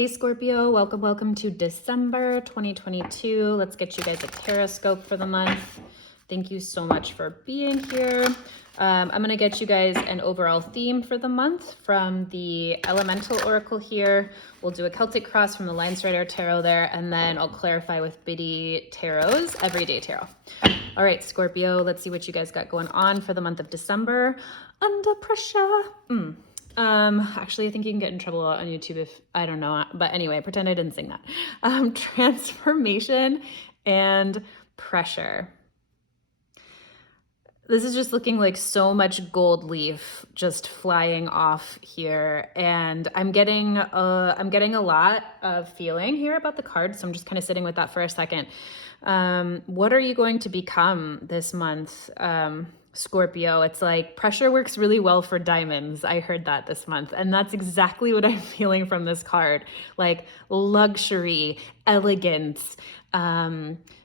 Hey Scorpio, welcome to December 2022. Let's get you guys a tarot scope for the month. Thank you so much for being here. I'm going to get you guys an overall theme for the month from the Elemental Oracle here. We'll do a Celtic Cross from the Linestrider Tarot there, and then I'll clarify with Biddy Tarot's Everyday Tarot. All right, Scorpio, let's see what you guys got going on for the month of December. Under pressure. Actually, I think you can get in trouble on YouTube if, I don't know, but anyway, pretend I didn't sing that. Transformation and pressure. This is just looking like so much gold leaf just flying off here, and I'm getting a lot of feeling here about the card, so I'm just kind of sitting with that for a second. What are you going to become this month, Scorpio? It's like pressure works really well for diamonds. I heard that this month, and that's exactly what I'm feeling from this card. Like luxury, elegance,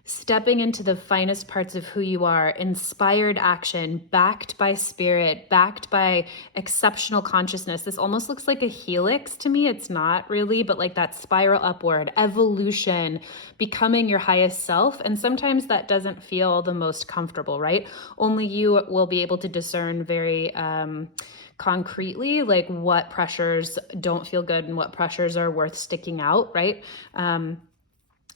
stepping into the finest parts of who you are, inspired action, backed by spirit, backed by exceptional consciousness. This almost looks like a helix to me. It's not really, but like that spiral upward, evolution, becoming your highest self. And sometimes that doesn't feel the most comfortable, right? Only you will be able to discern very concretely like what pressures don't feel good and what pressures are worth sticking out, right?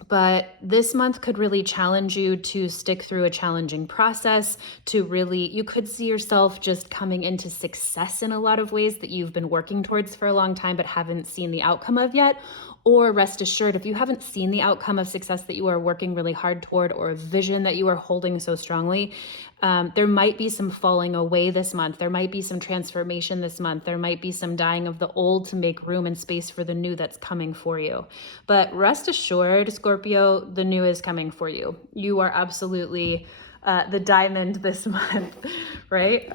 But this month could really challenge you to stick through a challenging process, to really, you could see yourself just coming into success in a lot of ways that you've been working towards for a long time but haven't seen the outcome of yet. Or rest assured, if you haven't seen the outcome of success that you are working really hard toward, or a vision that you are holding so strongly, there might be some falling away this month. There might be some transformation this month. There might be some dying of the old to make room and space for the new that's coming for you. But rest assured, Scorpio, the new is coming for you. You are absolutely the diamond this month, right?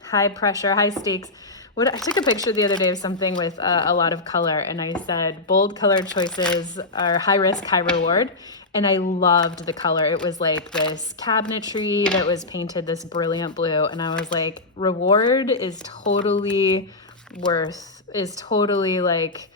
High pressure, high stakes. I took a picture the other day of something with a lot of color, and I said, bold color choices are high risk, high reward. And I loved the color. It was like this cabinetry that was painted this brilliant blue. And I was like, reward is totally like,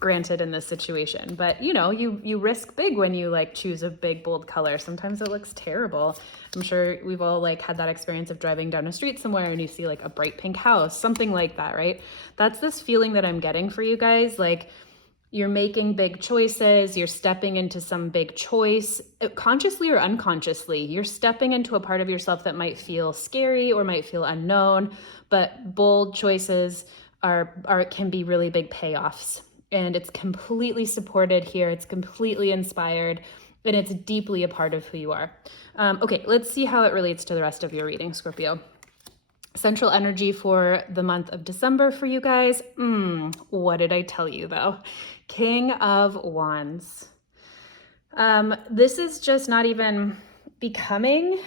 granted in this situation. But you know, you risk big when you like choose a big, bold color. Sometimes it looks terrible. I'm sure we've all like had that experience of driving down a street somewhere and you see like a bright pink house, something like that, right? That's this feeling that I'm getting for you guys. Like, you're making big choices, you're stepping into some big choice, consciously or unconsciously. You're stepping into a part of yourself that might feel scary or might feel unknown, but bold choices can be really big payoffs. And it's completely supported here. It's completely inspired, and it's deeply a part of who you are. Okay, let's see how it relates to the rest of your reading, Scorpio. Central energy for the month of December for you guys. What did I tell you though? King of Wands. This is just not even becoming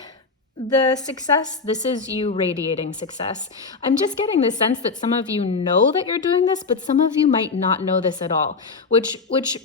the success. This is you radiating success. I'm just getting the sense that some of you know that you're doing this, but some of you might not know this at all, which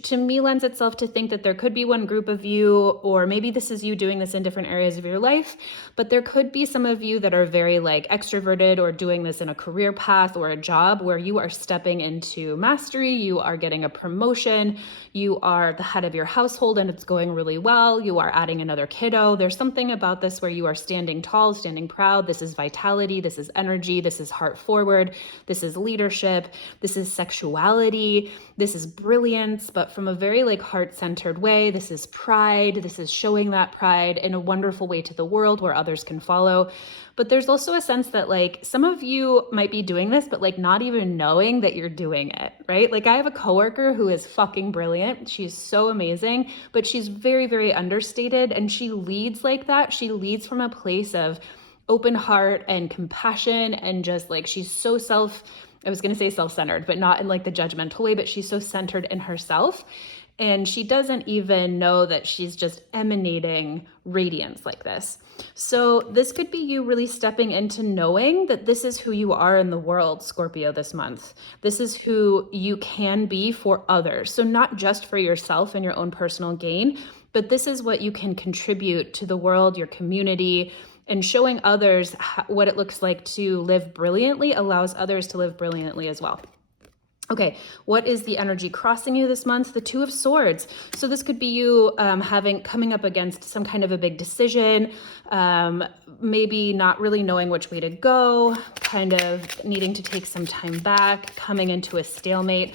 to me lends itself to think that there could be one group of you, or maybe this is you doing this in different areas of your life, but there could be some of you that are very like extroverted or doing this in a career path or a job where you are stepping into mastery, you are getting a promotion, you are the head of your household and it's going really well, you are adding another kiddo. There's something about this where you are standing tall, standing proud. This is vitality, this is energy, this is heart forward, this is leadership, this is sexuality, this is brilliance, but from a very like heart-centered way. This is pride, this is showing that pride in a wonderful way to the world where others can follow. But there's also a sense that like some of you might be doing this, but like not even knowing that you're doing it, right? Like I have a coworker who is fucking brilliant. She's so amazing, but she's very, very understated, and she leads like that. She leads from a place of open heart and compassion, and just like she's so I was going to say self-centered, but not in like the judgmental way, but she's so centered in herself. And she doesn't even know that she's just emanating radiance like this. So this could be you really stepping into knowing that this is who you are in the world, Scorpio, this month. This is who you can be for others. So not just for yourself and your own personal gain, but this is what you can contribute to the world, your community, and showing others what it looks like to live brilliantly allows others to live brilliantly as well. Okay, what is the energy crossing you this month? The Two of Swords. So this could be you coming up against some kind of a big decision, maybe not really knowing which way to go, kind of needing to take some time back, coming into a stalemate.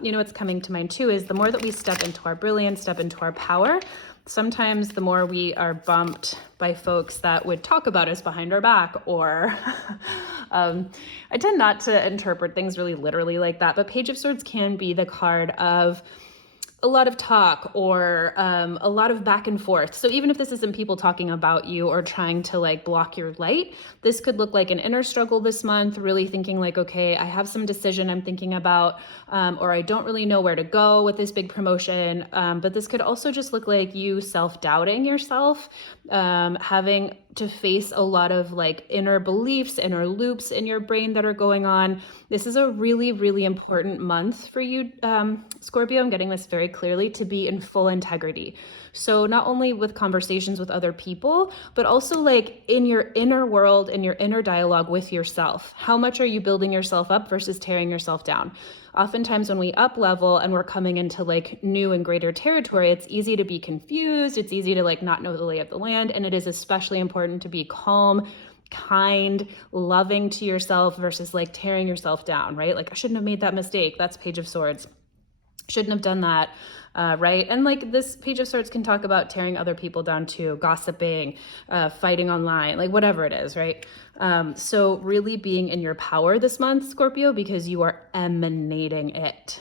You know what's coming to mind too is the more that we step into our brilliance, step into our power, sometimes the more we are bumped by folks that would talk about us behind our back, or I tend not to interpret things really literally like that, but Page of Swords can be the card of a lot of talk or a lot of back and forth. So even if this isn't people talking about you or trying to like block your light, this could look like an inner struggle this month, really thinking like, okay, I have some decision I'm thinking about, or I don't really know where to go with this big promotion. But this could also just look like you self-doubting yourself, having to face a lot of like inner beliefs, inner loops in your brain that are going on. This is a really, really important month for you, Scorpio. I'm getting this very clearly, to be in full integrity. So not only with conversations with other people, but also like in your inner world, in your inner dialogue with yourself. How much are you building yourself up versus tearing yourself down? Oftentimes when we up level and we're coming into like new and greater territory, it's easy to be confused. It's easy to like not know the lay of the land. And it is especially important to be calm, kind, loving to yourself versus like tearing yourself down, right? Like, I shouldn't have made that mistake. That's Page of Swords. Shouldn't have done that, right? And like this Page of Swords can talk about tearing other people down too, gossiping, fighting online, like whatever it is, right? So really being in your power this month, Scorpio, because you are emanating it.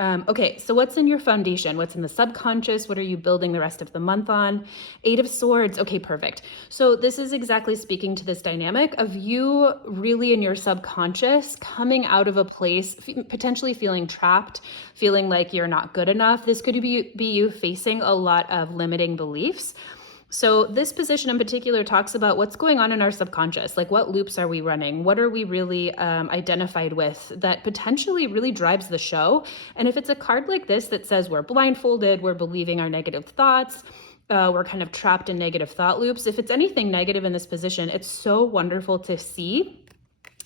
Okay, so what's in your foundation? What's in the subconscious? What are you building the rest of the month on? Eight of Swords. Okay, perfect. So this is exactly speaking to this dynamic of you really in your subconscious coming out of a place, potentially feeling trapped, feeling like you're not good enough. This could be you facing a lot of limiting beliefs. So this position in particular talks about what's going on in our subconscious, like what loops are we running? What are we really identified with that potentially really drives the show? And if it's a card like this that says we're blindfolded, we're believing our negative thoughts, we're kind of trapped in negative thought loops. If it's anything negative in this position, it's so wonderful to see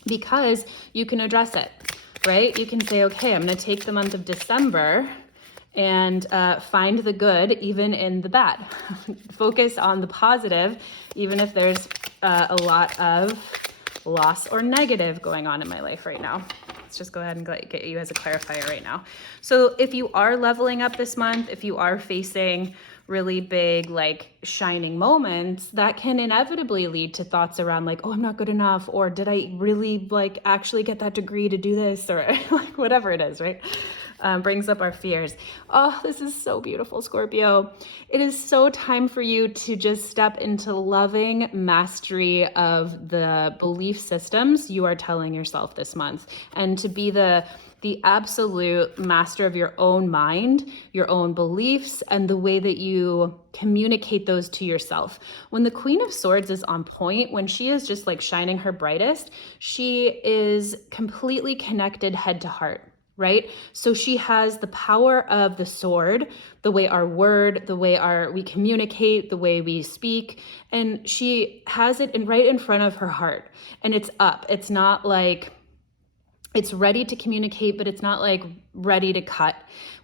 because you can address it, right? You can say, okay, I'm going to take the month of December and find the good even in the bad. Focus on the positive, even if there's a lot of loss or negative going on in my life right now. Let's just go ahead and get you as a clarifier right now. So if you are leveling up this month, if you are facing really big, like shining moments, that can inevitably lead to thoughts around like, oh, I'm not good enough, or did I really like actually get that degree to do this, or like whatever it is, right? Brings up our fears. Oh, this is so beautiful, Scorpio. It is so time for you to just step into loving mastery of the belief systems you are telling yourself this month, and to be the absolute master of your own mind, your own beliefs, and the way that you communicate those to yourself. When the Queen of Swords is on point, when she is just like shining her brightest, she is completely connected head to heart. Right? So she has the power of the sword, the way our word, the way we communicate, the way we speak, and she has it right in front of her heart, and it's up. It's not like it's ready to communicate, but it's not like ready to cut.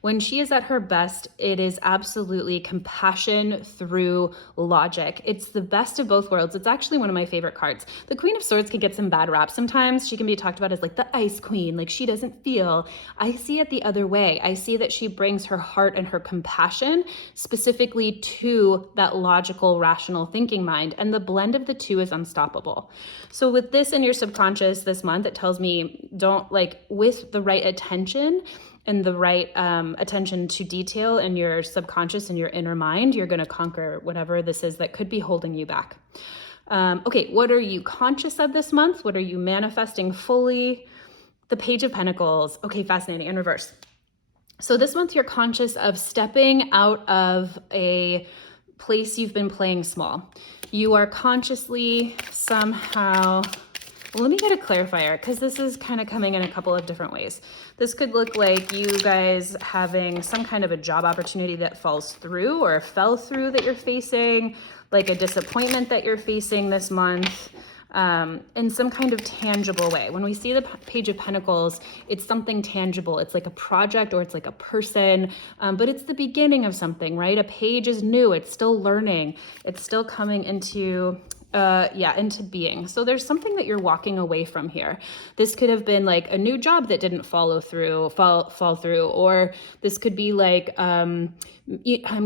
When she is at her best, it is absolutely compassion through logic. It's the best of both worlds. It's actually one of my favorite cards. The Queen of Swords can get some bad rap sometimes. She can be talked about as like the ice queen, like she doesn't feel. I see it the other way. I see that she brings her heart and her compassion specifically to that logical, rational thinking mind. And the blend of the two is unstoppable. So with this in your subconscious this month, it tells me don't like with the right attention and the right attention to detail in your subconscious and your inner mind, you're going to conquer whatever this is that could be holding you back. Okay, what are you conscious of this month? What are you manifesting fully? The Page of Pentacles. Okay, fascinating. In reverse. So this month you're conscious of stepping out of a place you've been playing small. You are consciously somehow... Well, let me get a clarifier because this is kind of coming in a couple of different ways. This could look like you guys having some kind of a job opportunity that falls through or fell through that you're facing, like a disappointment that you're facing this month. in some kind of tangible way. When we see the Page of Pentacles, it's something tangible. It's like a project or it's like a person, but it's the beginning of something, right? A page is new. It's still learning. It's still coming into into being. So there's something that you're walking away from here. This could have been like a new job that didn't fall through, or this could be like, I'm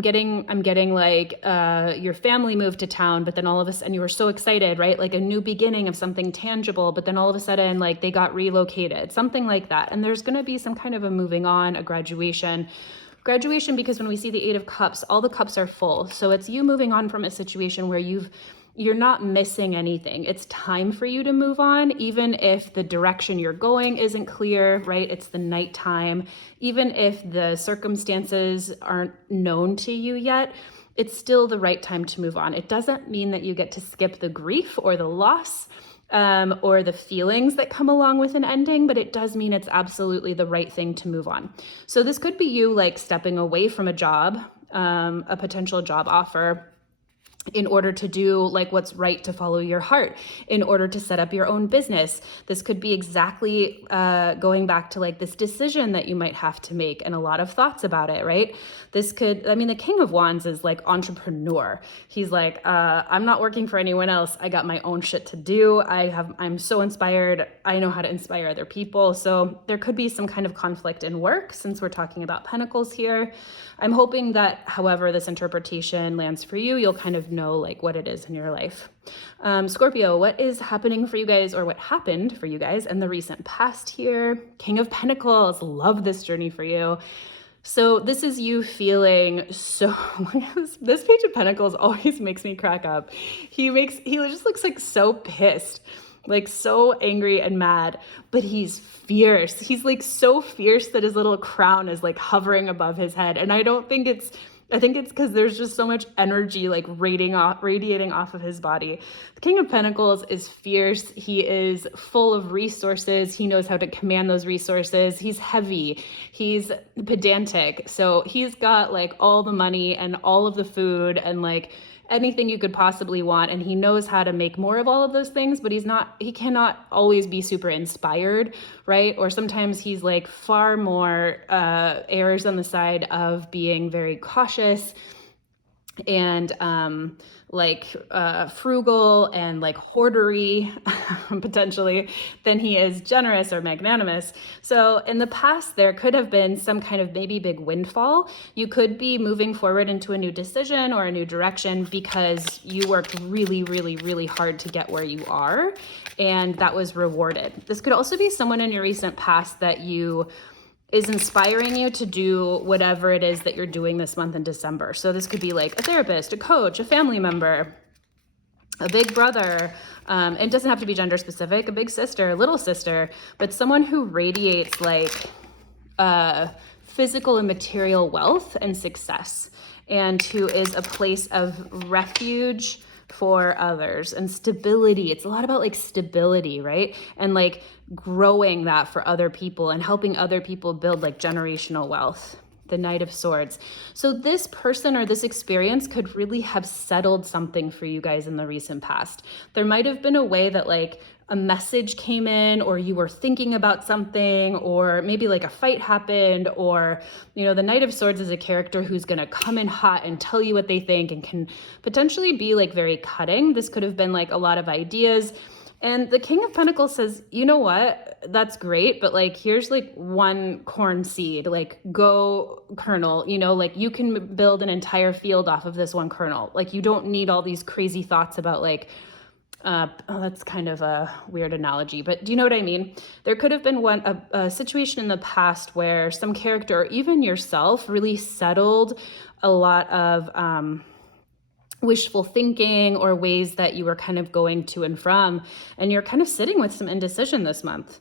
getting like, your family moved to town, but then all of a sudden you were so excited, right? Like a new beginning of something tangible, but then all of a sudden, like they got relocated, something like that. And there's going to be some kind of a moving on, a graduation, because when we see the Eight of Cups, all the cups are full. So it's you moving on from a situation where you're not missing anything. It's time for you to move on, even if the direction you're going isn't clear, right? It's the nighttime. Even if the circumstances aren't known to you yet, it's still the right time to move on. It doesn't mean that you get to skip the grief or the loss, or the feelings that come along with an ending, but it does mean it's absolutely the right thing to move on. So this could be you like stepping away from a job, a potential job offer, in order to do like what's right to follow your heart, in order to set up your own business. This could be exactly going back to like this decision that you might have to make and a lot of thoughts about it, right? The King of Wands is like entrepreneur. He's like, I'm not working for anyone else. I got my own shit to do. I'm so inspired. I know how to inspire other people. So there could be some kind of conflict in work since we're talking about Pentacles here. I'm hoping that however this interpretation lands for you, you'll kind of know like what it is in your life. Scorpio, what is happening for you guys, or what happened for you guys in the recent past here? King of Pentacles, love this journey for you. So this is you feeling so, this Page of Pentacles always makes me crack up. He just looks like so pissed, like so angry and mad, but he's fierce. He's like so fierce that his little crown is like hovering above his head. And I think it's because there's just so much energy like radiating off of his body. The King of Pentacles is fierce. He is full of resources. He knows how to command those resources. He's heavy. He's pedantic. So he's got like all the money and all of the food and like anything you could possibly want, and he knows how to make more of all of those things, but he cannot always be super inspired, right? Or sometimes he's like far more errs on the side of being very cautious and frugal and like hoardery potentially than he is generous or magnanimous. So in the past, there could have been some kind of maybe big windfall. You could be moving forward into a new decision or a new direction because you worked really, really, really hard to get where you are, and that was rewarded. This could also be someone in your recent past that is inspiring you to do whatever it is that you're doing this month in December. So this could be like a therapist, a coach, a family member, a big brother. It doesn't have to be gender specific, a big sister, a little sister, but someone who radiates like physical and material wealth and success, and who is a place of refuge for others and stability. It's a lot about like stability, right? And like growing that for other people and helping other people build like generational wealth. The Knight of Swords. So this person or this experience could really have settled something for you guys in the recent past. There might have been a way that like a message came in, or you were thinking about something, or maybe like a fight happened, or, the Knight of Swords is a character who's going to come in hot and tell you what they think and can potentially be like very cutting. This could have been like a lot of ideas. And the King of Pentacles says, you know what, that's great, but like, here's like one corn seed, like go kernel, like you can build an entire field off of this one kernel. Like you don't need all these crazy thoughts about like, that's kind of a weird analogy, but do you know what I mean? There could have been a situation in the past where some character or even yourself really settled a lot of, wishful thinking or ways that you were kind of going to and from, and you're kind of sitting with some indecision this month.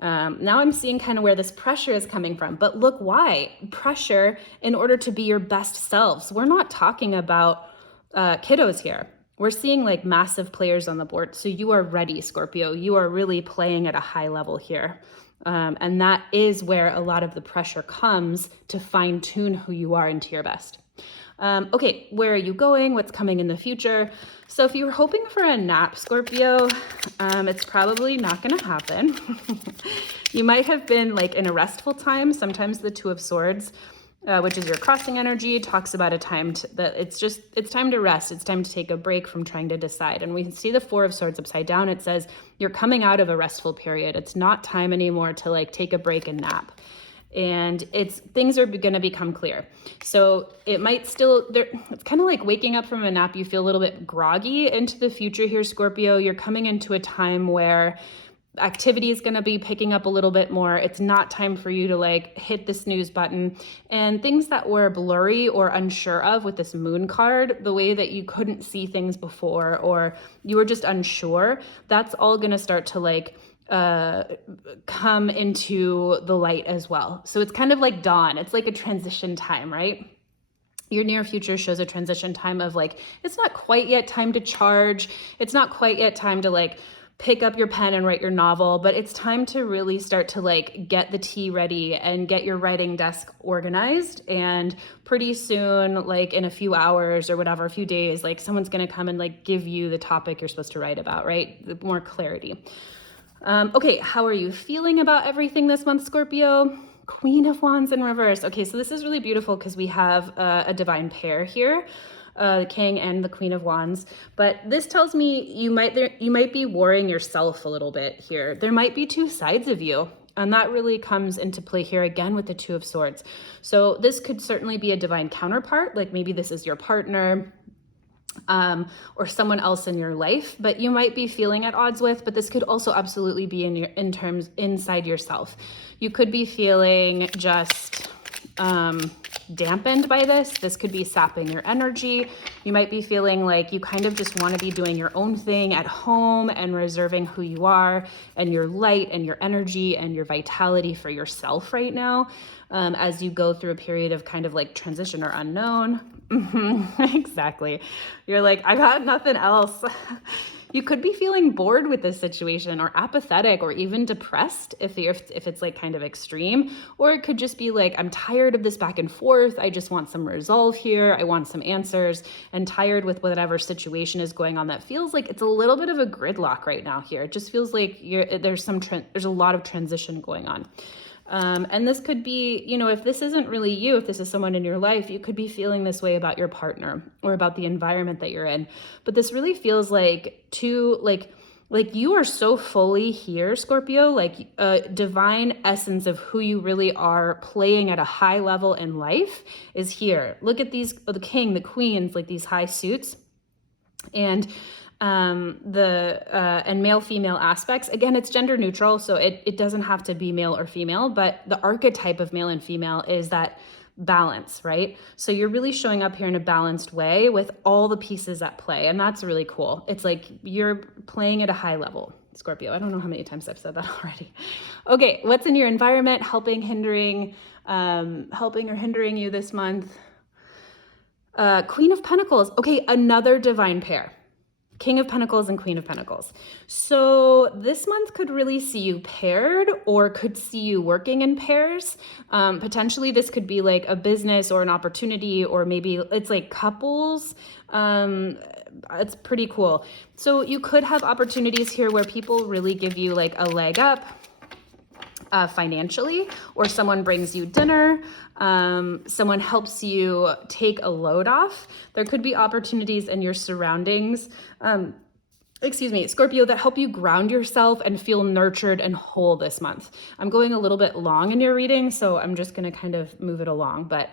Now I'm seeing kind of where this pressure is coming from, but look why. Pressure in order to be your best selves. We're not talking about kiddos here. We're seeing like massive players on the board. So you are ready, Scorpio. You are really playing at a high level here. And that is where a lot of the pressure comes to fine tune who you are into your best. Okay, where are you going? What's coming in the future? So if you were hoping for a nap, Scorpio, it's probably not going to happen. You might have been like in a restful time. Sometimes the Two of Swords, which is your crossing energy, talks about a time that it's time to rest. It's time to take a break from trying to decide. And we see the Four of Swords upside down. It says you're coming out of a restful period. It's not time anymore to like take a break and nap. And things are going to become clear. So it might still, it's kind of like waking up from a nap. You feel a little bit groggy into the future here, Scorpio. You're coming into a time where activity is going to be picking up a little bit more. It's not time for you to like hit the snooze button, and things that were blurry or unsure of with this moon card, the way that you couldn't see things before, or you were just unsure, that's all going to start to like come into the light as well. So it's kind of like dawn. It's like a transition time, right? Your near future shows a transition time of like, it's not quite yet time to charge. It's not quite yet time to like pick up your pen and write your novel, but it's time to really start to like get the tea ready and get your writing desk organized. And pretty soon, like in a few hours or whatever, a few days, like someone's going to come and like give you the topic you're supposed to write about, right? More clarity. Okay, how are you feeling about everything this month, Scorpio? Queen of Wands in reverse. Okay, so this is really beautiful because we have a divine pair here, the King and the Queen of Wands. But this tells me you might be worrying yourself a little bit here. There might be two sides of you. And that really comes into play here again with the Two of Swords. So this could certainly be a divine counterpart, like maybe this is your partner, or someone else in your life, but you might be feeling at odds with. But this could also absolutely be inside yourself. You could be feeling just dampened by this. This could be sapping your energy. You might be feeling like you kind of just want to be doing your own thing at home and reserving who you are and your light and your energy and your vitality for yourself right now, as you go through a period of kind of like transition or unknown. Exactly. You're like, I got nothing else. You could be feeling bored with this situation, or apathetic, or even depressed if it's like kind of extreme. Or it could just be like, I'm tired of this back and forth. I just want some resolve here. I want some answers, and tired with whatever situation is going on that feels like it's a little bit of a gridlock right now here. It just feels like there's a lot of transition going on. And this could be, if this isn't really you, if this is someone in your life, you could be feeling this way about your partner or about the environment that you're in. But this really feels like like you are so fully here, Scorpio, like a divine essence of who you really are playing at a high level in life is here. Look at these, the King, the Queens, like these high suits. And and male female aspects. Again, it's gender neutral, so it doesn't have to be male or female, but the archetype of male and female is that balance, right? So you're really showing up here in a balanced way with all the pieces at play, and that's really cool. It's like you're playing at a high level, Scorpio. I don't know how many times I've said that already. Okay, what's in your environment helping or hindering you this month? Queen of Pentacles. Okay, another divine pair. King of Pentacles and Queen of Pentacles. So this month could really see you paired, or could see you working in pairs. Potentially this could be like a business or an opportunity, or maybe it's like couples. It's pretty cool. So you could have opportunities here where people really give you like a leg up financially, or someone brings you dinner, someone helps you take a load off. There could be opportunities in your surroundings, Scorpio, that help you ground yourself and feel nurtured and whole this month. I'm going a little bit long in your reading, so I'm just going to kind of move it along. But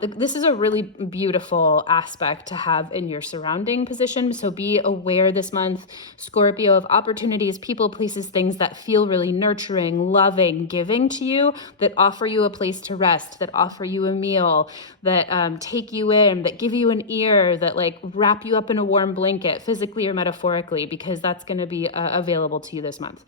this is a really beautiful aspect to have in your surrounding position. So be aware this month, Scorpio, of opportunities, people, places, things that feel really nurturing, loving, giving to you, that offer you a place to rest, that offer you a meal, that take you in, that give you an ear, that like wrap you up in a warm blanket, physically or metaphorically, because that's going to be available to you this month.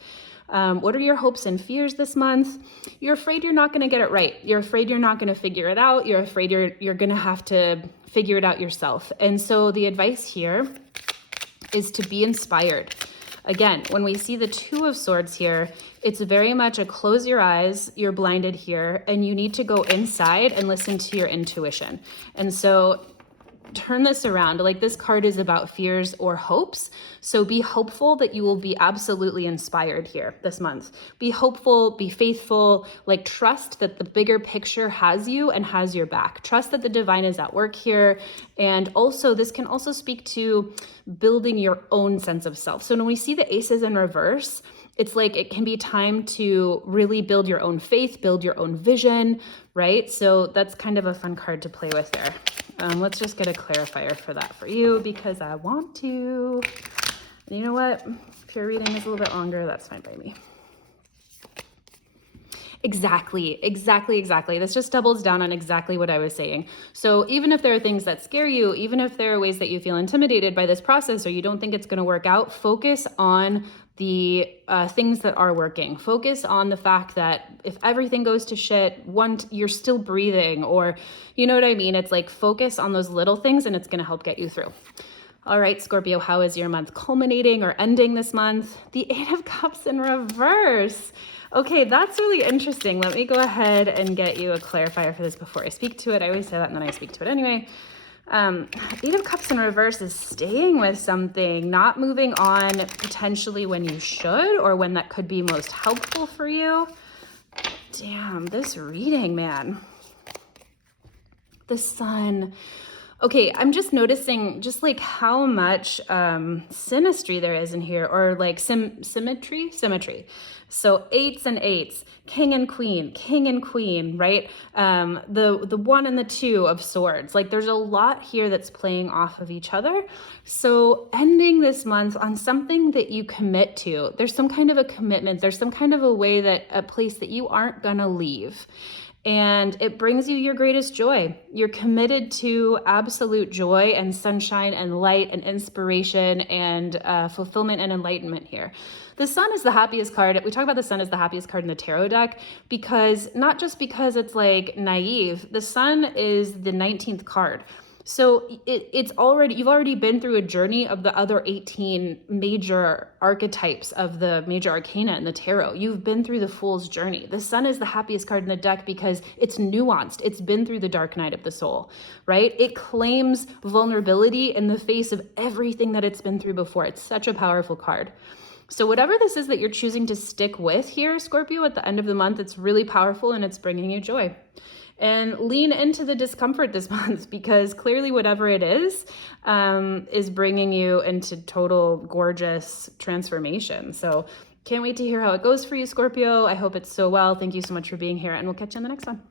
What are your hopes and fears this month? You're afraid you're not going to get it right. You're afraid you're not going to figure it out. You're afraid you're going to have to figure it out yourself. And so the advice here is to be inspired. Again, when we see the Two of Swords here, it's very much a close your eyes, you're blinded here, and you need to go inside and listen to your intuition. And so turn this around. Like, this card is about fears or hopes. So be hopeful that you will be absolutely inspired here this month. Be hopeful, be faithful, like trust that the bigger picture has you and has your back. Trust that the divine is at work here. And also this can also speak to building your own sense of self. So when we see the aces in reverse, it's like it can be time to really build your own faith, build your own vision, right? So that's kind of a fun card to play with there. Let's just get a clarifier for that for you because I want to. And you know what? If your reading is a little bit longer, that's fine by me. Exactly. This just doubles down on exactly what I was saying. So even if there are things that scare you, even if there are ways that you feel intimidated by this process or you don't think it's going to work out, focus on the things that are working. Focus on the fact that if everything goes to shit, you're still breathing, or you know what I mean? It's like focus on those little things and it's going to help get you through. All right, Scorpio, how is your month culminating or ending this month? The Eight of Cups in reverse. Okay, that's really interesting. Let me go ahead and get you a clarifier for this before I speak to it. I always say that and then I speak to it anyway. Eight of Cups in reverse is staying with something, not moving on potentially when you should or when that could be most helpful for you. Damn, this reading, man. The Sun. Okay, I'm just noticing just like how much synastry there is in here, or like symmetry. So eights and eights, king and queen, right? The one and the two of swords. Like there's a lot here that's playing off of each other. So ending this month on something that you commit to. There's some kind of a commitment. There's some kind of a place that you aren't gonna leave. And it brings you your greatest joy. You're committed to absolute joy and sunshine and light and inspiration and fulfillment and enlightenment here. The Sun is the happiest card. We talk about the Sun as the happiest card in the tarot deck because not just because it's like naive. The Sun is the 19th card. So you've already been through a journey of the other 18 major archetypes of the major arcana in the tarot. You've been through the Fool's journey. The Sun is the happiest card in the deck because it's nuanced. It's been through the dark night of the soul, right? It claims vulnerability in the face of everything that it's been through before. It's such a powerful card. So whatever this is that you're choosing to stick with here, Scorpio, at the end of the month, it's really powerful and it's bringing you joy. And lean into the discomfort this month because clearly whatever it is bringing you into total gorgeous transformation. So can't wait to hear how it goes for you, Scorpio. I hope it's so well. Thank you so much for being here and we'll catch you on the next one.